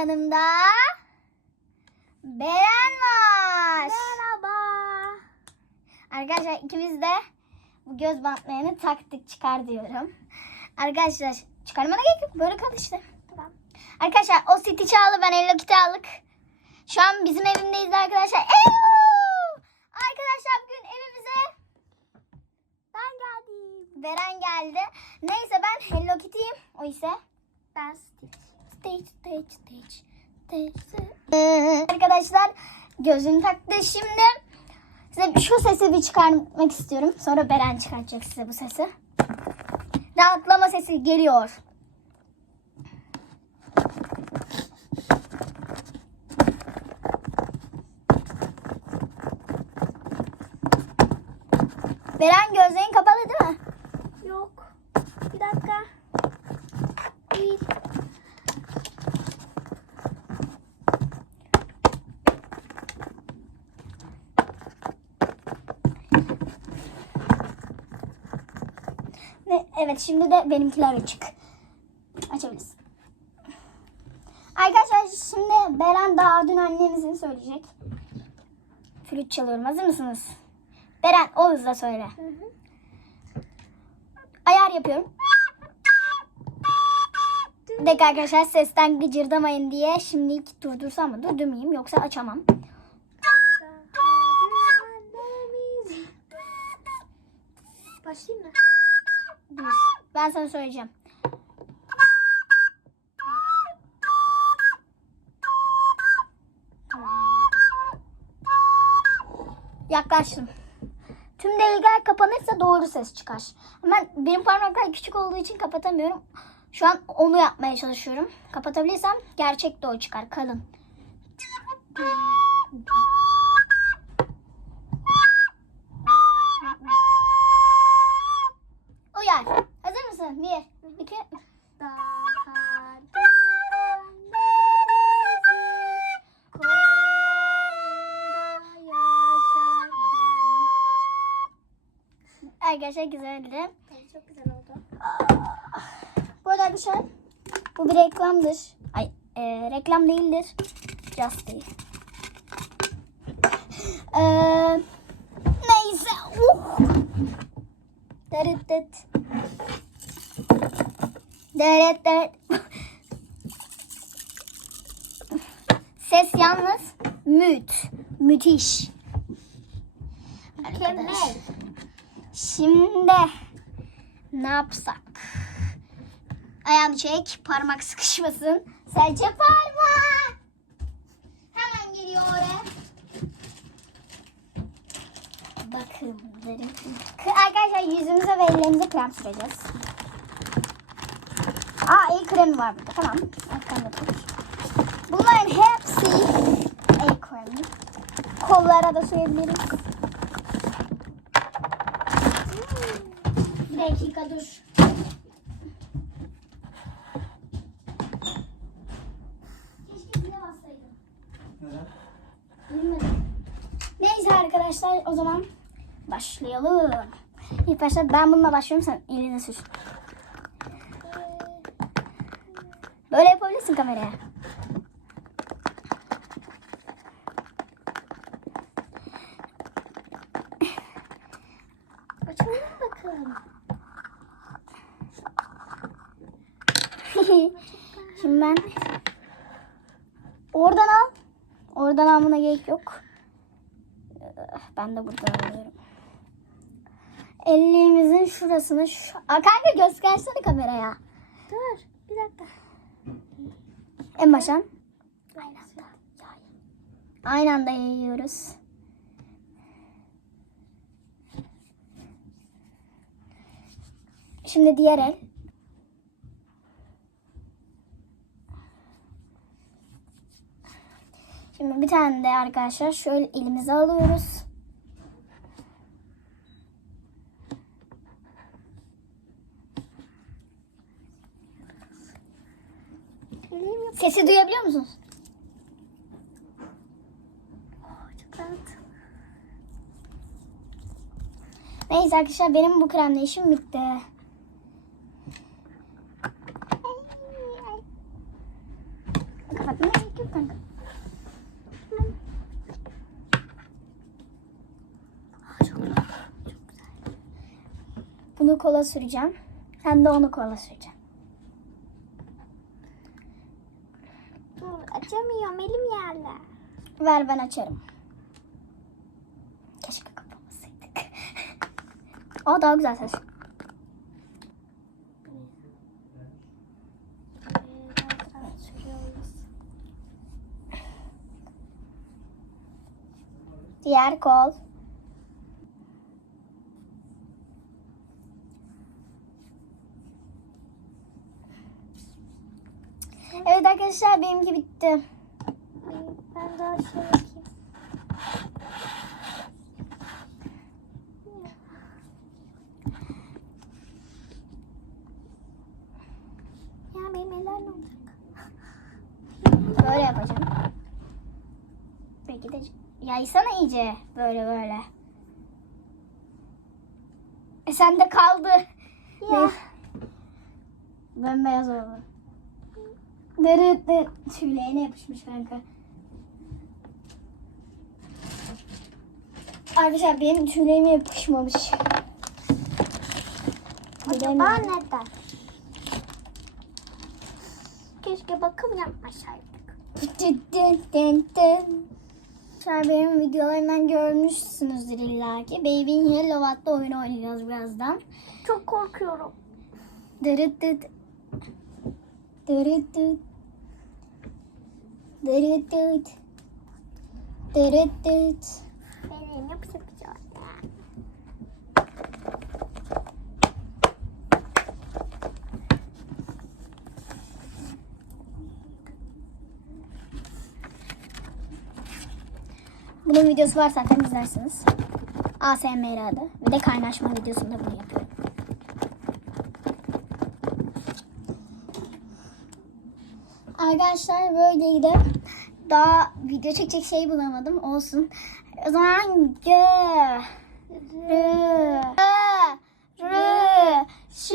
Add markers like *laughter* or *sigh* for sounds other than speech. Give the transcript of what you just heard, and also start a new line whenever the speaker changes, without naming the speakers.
yanımda Beren var.
Merhaba.
Arkadaşlar ikimiz de bu göz bantlarını taktık çıkar diyorum. Arkadaşlar çıkarmana gerek yok. Böyle kal işte.
Tamam.
Arkadaşlar o Stitch aldı ben Hello Kitty aldık. Şu an bizim evimdeyiz arkadaşlar. Eyyoo! Arkadaşlar bugün evimize
Ben geldim.
Beren geldi. Neyse ben Hello Kitty'yim. O ise
Ben Stitch.
Arkadaşlar gözünü taktı. Şimdi size şu sesi bir çıkarmak istiyorum. Sonra Beren çıkartacak size bu sesi. Rahatlama sesi geliyor. Beren gözlerin kapalı değil mi?
Yok. Bir dakika. Bir.
Ne? Evet şimdi de benimkiler açık. Açabiliriz. Arkadaşlar şimdi Beren daha dün annemizin söyleyecek. Flüt çalıyorum. Hazır mısınız? Beren o hızla söyle.
Hı hı.
Ayar yapıyorum. Bir dakika arkadaşlar sesten gıcırdamayın diye şimdilik durdursam mı? Durdurmayayım yoksa açamam.
Başlayayım mı?
Dur. Ben sana söyleyeceğim. Yaklaştım. Tüm delikler kapanırsa doğru ses çıkar. Ama benim parmaklar küçük olduğu için kapatamıyorum. Şu an onu yapmaya çalışıyorum. Kapatabilirsem gerçek doğru çıkar. Kalın. Hazır? Bir, iki,
Daha
Arkadaşlar güzeldi.
Çok güzel oldu.
Bu arada arkadaşlar bu bir reklamdır. Ay e, reklam değildir. Just değil. E, neyse. Uh. Dırıt dıt. Dırıt dıt. Ses yalnız müt. Müthiş.
Mükemmel.
Şimdi ne yapsak? Ayağını çek, parmak sıkışmasın. Sadece parmak. Hemen geliyor oraya. Bakın derim. Arkadaşlar yüzümüze ve ellerimize krem süreceğiz. Kremi var burada. Tamam. El kremi yapıyoruz. Bunların hepsi el kremi. Kollara da sürebiliriz. Bir dakika dur. Neyse arkadaşlar o zaman başlayalım. İlk başta ben bununla başlıyorum sen eline sür. Yapabilirsin kameraya.
Açalım bakalım. *laughs*
Şimdi ben oradan al. Oradan almana gerek yok. Ben de buradan alıyorum. Ellerimizin şurasını şu... Aa, kanka göstersene kameraya.
Dur.
En baştan. Aynı anda. Aynı anda yayıyoruz. Şimdi diğer el. Şimdi bir tane de arkadaşlar şöyle elimize alıyoruz. Sesi duyabiliyor musunuz?
Oh, çok rahat.
Neyse arkadaşlar benim bu kremle işim bitti. Kapatmaya gerek yok kanka. Bunu kola süreceğim. Hem de onu kola süreceğim.
Dur açamıyorum elim yerle.
Ver ben açarım. Keşke kapamasaydık. o daha güzel ses. Diğer kol. Evet arkadaşlar benimki bitti.
Ben daha şey yapayım. Ya benim eller ne olacak?
Böyle yapacağım. Peki de yaysana iyice böyle böyle. E sende kaldı.
Ya.
Bembeyaz oldu. Dırı. Tüyleğine yapışmış kanka. Arkadaşlar benim tüyleğime yapışmamış.
Acaba neden? Keşke bakım yapmasaydık.
Arkadaşlar benim videolarımdan görmüşsünüzdür illa ki. Baby in Yellow adlı oyun oynayacağız birazdan.
Çok korkuyorum.
Dırıt dıt. Dırıt dıt. Dırıt. Dırıt dıt.
Benim yapacak bir şey.
Bunun videosu var zaten izlersiniz. ASMR adı. Bir de kaynaşma videosunda bunu yapıyorum. Arkadaşlar böyleydi. Daha video çekecek şey bulamadım. Olsun. O zaman gö rü rü şu